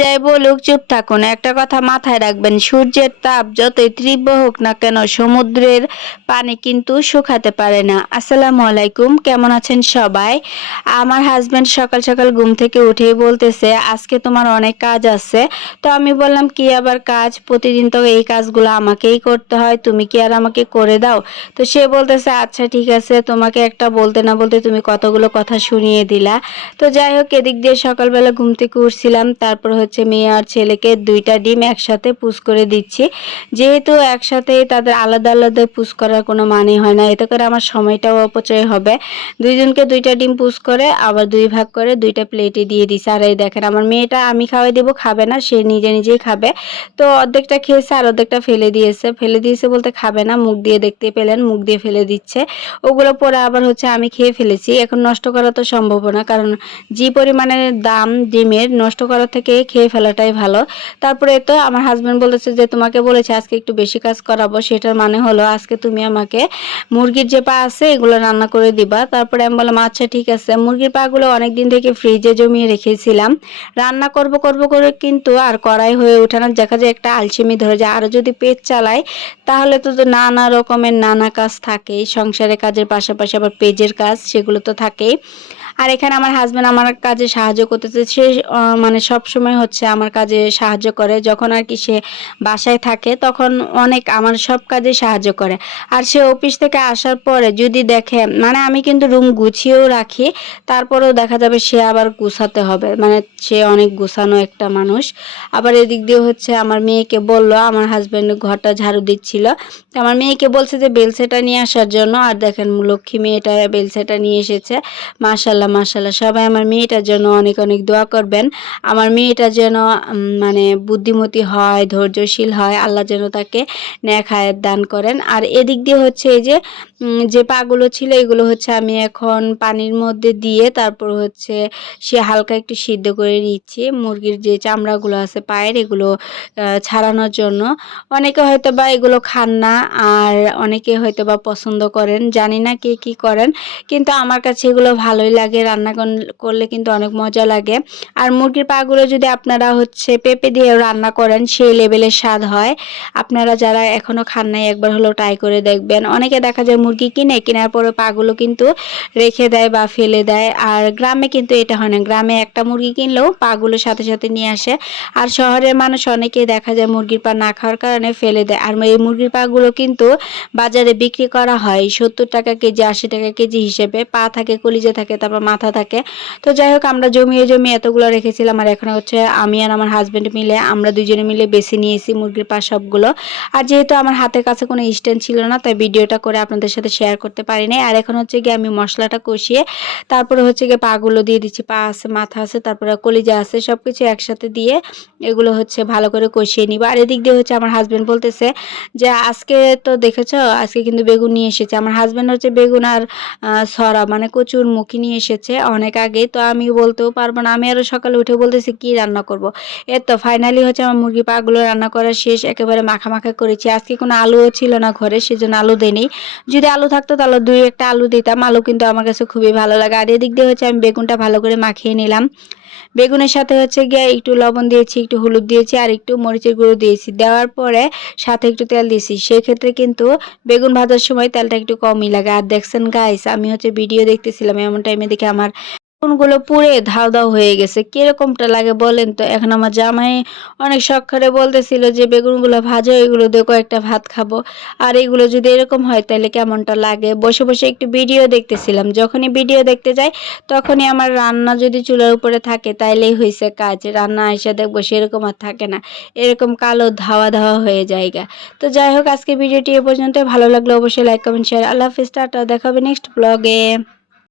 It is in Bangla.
যাই বলুক চুপ থাকুন। একটা কথা মাথায় রাখবেন, সূর্যের তাপ যতই তীব্র হোক না কেন সমুদ্রের পানি কিন্তু শুকাতে পারে না। আসসালামু আলাইকুম, কেমন আছেন সবাই? আমার হাজবেন্ড সকাল সকাল ঘুম থেকে উঠেই বলতেছে, আজকে তোমার অনেক কাজ আছে। তো আমি বললাম, কি আবার কাজ? প্রতিদিন তো এই কাজগুলো আমাকেই করতে হয়, তুমি কি আর আমাকে করে দাও? তো সে বলতেছে আচ্ছা ঠিক আছে, তোমাকে একটা বলতে না বলতে তুমি কতগুলো কথা শুনিয়ে দিলা। তো যাই হোক, এদিক দিয়ে সকালবেলা ঘুম থেকে উঠছিলাম, তারপর হচ্ছে মেয়ে আর ছেলেকে দুইটা ডিম একসাথে পুষ করে দিচ্ছি। যেহেতু একসাথে তাদের আলাদা আলাদা পুষ করার কোনো মানে হয় না, এতে করে আমার সময়টাও অপচয় হবে। দুইজনকে দুইটা ডিম পুষ করে আবার দুই ভাগ করে দুইটা প্লেটে দিয়ে দিছে। আর এই দেখেন, আমার মেয়েটা আমি খাওয়াই দেবো, খাবে না, সে নিজে নিজেই খাবে। তো অর্ধেকটা খেয়েছে আর অর্ধেকটা ফেলে দিয়েছে। ফেলে দিয়েছে বলতে খাবে না, মুখ দিয়ে দেখতে পেলেন, মুখ দিয়ে ফেলে দিচ্ছে। ওগুলো পরে আবার হচ্ছে আমি খেয়ে ফেলেছি। এখন নষ্ট করা তো সম্ভব না, কারণ যে পরিমাণে দাম ডিমের নষ্ট করার থেকে খেয়ে ফেলাটাই ভালো। তারপরে তো আমার হাজব্যান্ড বলেছে যে, তোমাকে বলেছে আজকে একটু বেশি কাজ করাবো, সেটার মানে হলো আজকে তুমি আমাকে মুরগির যে পা আছে, এগুলো রান্না করে দিবা। তারপরে আমি বললাম আচ্ছা ঠিক আছে। মুরগির পাগুলো অনেক দিন থেকে ফ্রিজে জমিয়ে রেখেছিলাম। রান্না করব করব করে কিন্তু আর কড়াই হয়ে ওঠে না। দেখা যায় একটা আলসেমি ধরে যায়। আরও যদি পেট চালায়, তাহলে তো নানা রকমের নানা কাজ থাকেই। সংসারের কাজের পাশাপাশি আবার পেজের কাজ, সেগুলো তো থাকেই। আর এখানে আমার হাজব্যান্ড আমার কাজে সাহায্য করতেছে। সে মানে সব সময় হচ্ছে আমার কাজে সাহায্য করে। যখন আর কি সে বাসায় থাকে, তখন অনেক আমার সব কাজে সাহায্য করে। আর সে অফিস থেকে আসার পরে যদি দেখে মানে আমি কিন্তু রুম গুছিয়েও রাখি, তারপরেও দেখা যাবে সে আবার গুছাতে হবে। মানে সে অনেক গুছানো একটা মানুষ। আবার এদিক দিয়ে হচ্ছে আমার মেয়েকে বলল, আমার হাজব্যান্ড ঘরটা ঝাড়ু দিচ্ছিল। আমার মেয়েকে বলছে যে বেলসেটা নিয়ে আসার জন্য। আর দেখেন, লক্ষ্মী মেয়েটা বেলসেটা নিয়ে এসেছে। মাশাল্লাহ মাশাল্লাহ সবাই আমার মেয়েটার জন্য অনেক অনেক দোয়া করবেন। আমার মেয়েটা যেন মানে বুদ্ধিমতী হয়, ধৈর্যশীল হয়, আল্লাহ যেন তাকে ন্যাক হায়াত দান করেন। আর এদিক দিয়ে হচ্ছে এই যে যে পাগুলো ছিল, এগুলো হচ্ছে আমি এখন পানির মধ্যে দিয়ে তারপর হচ্ছে সে হালকা একটু সিদ্ধ করে নিচ্ছি। মুরগির যে চামড়াগুলো আছে পায়ের, এগুলো ছাড়ানোর জন্য। অনেকে হয়তো বা এগুলো খান না, আর অনেকে হয়তো বা পছন্দ করেন। জানি না কে কি করেন, কিন্তু আমার কাছে এগুলো ভালোই লাগে। রান্না করলে কিন্তু অনেক মজা লাগে। আর মুরগির পাগুলো যদি আপনারা হচ্ছে পেঁপে দিয়ে রান্না করেন, সেই লেভেলের স্বাদ হয়। আপনারা যারা এখনও খান নাই, একবার হলেও ট্রাই করে দেখবেন। অনেকে দেখা যায় মুরগি কিনে, কেনার পরে পাগুলো কিন্তু রেখে দেয় বা ফেলে দেয়। আর গ্রামে কিন্তু এটা হয় না। গ্রামে একটা মুরগি কিনলেও পাগুলো সাথে সাথে নিয়ে আসে। আর শহরের মানুষ অনেকেই দেখা যায় মুরগির পা না খাওয়ার কারণে ফেলে দেয়। আর এই মুরগির পাগুলো কিন্তু বাজারে বিক্রি করা হয় সত্তর টাকা কেজি, আশি টাকা কেজি হিসেবে। পা থাকে, কলিজা থাকে, তারপর মাথা থাকে। তো যাই হোক আমরা জমিয়ে জমিয়ে এতগুলো রেখেছিলাম আর এখন হচ্ছে আমি আর আমার হাজব্যান্ড মিলে আমরা দুজনে মিলে বেছে নিয়েছি মুরগির পা সবগুলো। আর যেহেতু আমার হাতের কাছে কোনো স্ট্যান্ড ছিল না, তাই ভিডিওটা করে আপনাদের সাথে শেয়ার করতে পারি নাই আর এখন হচ্ছে গিয়ে আমি মশলাটা কষিয়ে তারপরে হচ্ছে গিয়ে পাগুলো দিয়ে দিচ্ছি, পা আছে, মাথা আছে, তারপরে কলিজা আছে সব কিছু একসাথে দিয়ে এগুলো হচ্ছে ভালো করে কষিয়ে নিব। আর এদিক দিয়ে হচ্ছে আমার হাজব্যান্ড বলতেছে যে, আজকে তো দেখেছ, আজকে কিন্তু বেগুন নিয়ে এসেছে। আমার হাজব্যান্ড হচ্ছে বেগুন আর সরা মানে কচুর মুখি নিয়ে এসেছে। অনেক আগেই, তো আমি বলতেও পারব না। আমি আরও সকালে উঠে বলতেছি, কি রান্না করব। এর তো ফাইনালি হচ্ছে আমার মুরগি পাগুলো রান্না করা শেষ, একেবারে মাখা মাখা করেছি। আজকে কোনো আলুও ছিল না ঘরে, সেজন্য আলু দেয়নি যদি আলু থাকতো তাহলে দুই একটা আলু দিতাম। আলু কিন্তু আমার কাছে খুবই ভালো লাগে। আর এদিক দিয়ে হচ্ছে আমি বেগুনটা ভালো করে মাখিয়ে নিলাম। বেগুনের সাথে হচ্ছে গিয়ে একটু লবণ দিয়েছি, একটু হলুদ দিয়েছি আর একটু মরিচের গুঁড়ো দিয়েছি। দেওয়ার পরে সাথে একটু তেল দিয়েছি। সেক্ষেত্রে কিন্তু বেগুন ভাজার সময় তেলটা একটু কমই লাগে। আর দেখছেন গাইস আমি হচ্ছে ভিডিও দেখতেছিলাম এমন টাইমে দেখে আমার বেগুনগুলো পুড়ে ধাও ধাও হয়ে গেছে। কিরকমটা লাগে বলেন তো? এখন আমার জামাই অনেক শখ করে বলতেছিল যে, বেগুনগুলো ভাজা, এগুলো দিয়ে কয়েকটা ভাত খাব। আর এগুলো যদি এরকম হয়, তাহলে কেমনটা লাগে? বসে বসে একটু ভিডিও দেখতেছিলাম। যখনই ভিডিও দেখতে যাই, তখনই আমার রান্না যদি চুলার উপরে থাকে, তাইলেই হয়েছে কাজ। রান্না এসে দেখব সেরকম আর থাকে না। এরকম কালো ধাওয়া ধাওয়া হয়ে জায়গা। তো যাই হোক, আজকে ভিডিওটি এ পর্যন্ত ভালো লাগলে অবশ্যই লাইক, কমেন্ট, শেয়ার। আল্লাহ হাফিজ, টাটা। দেখাবে নেক্সট ব্লগে।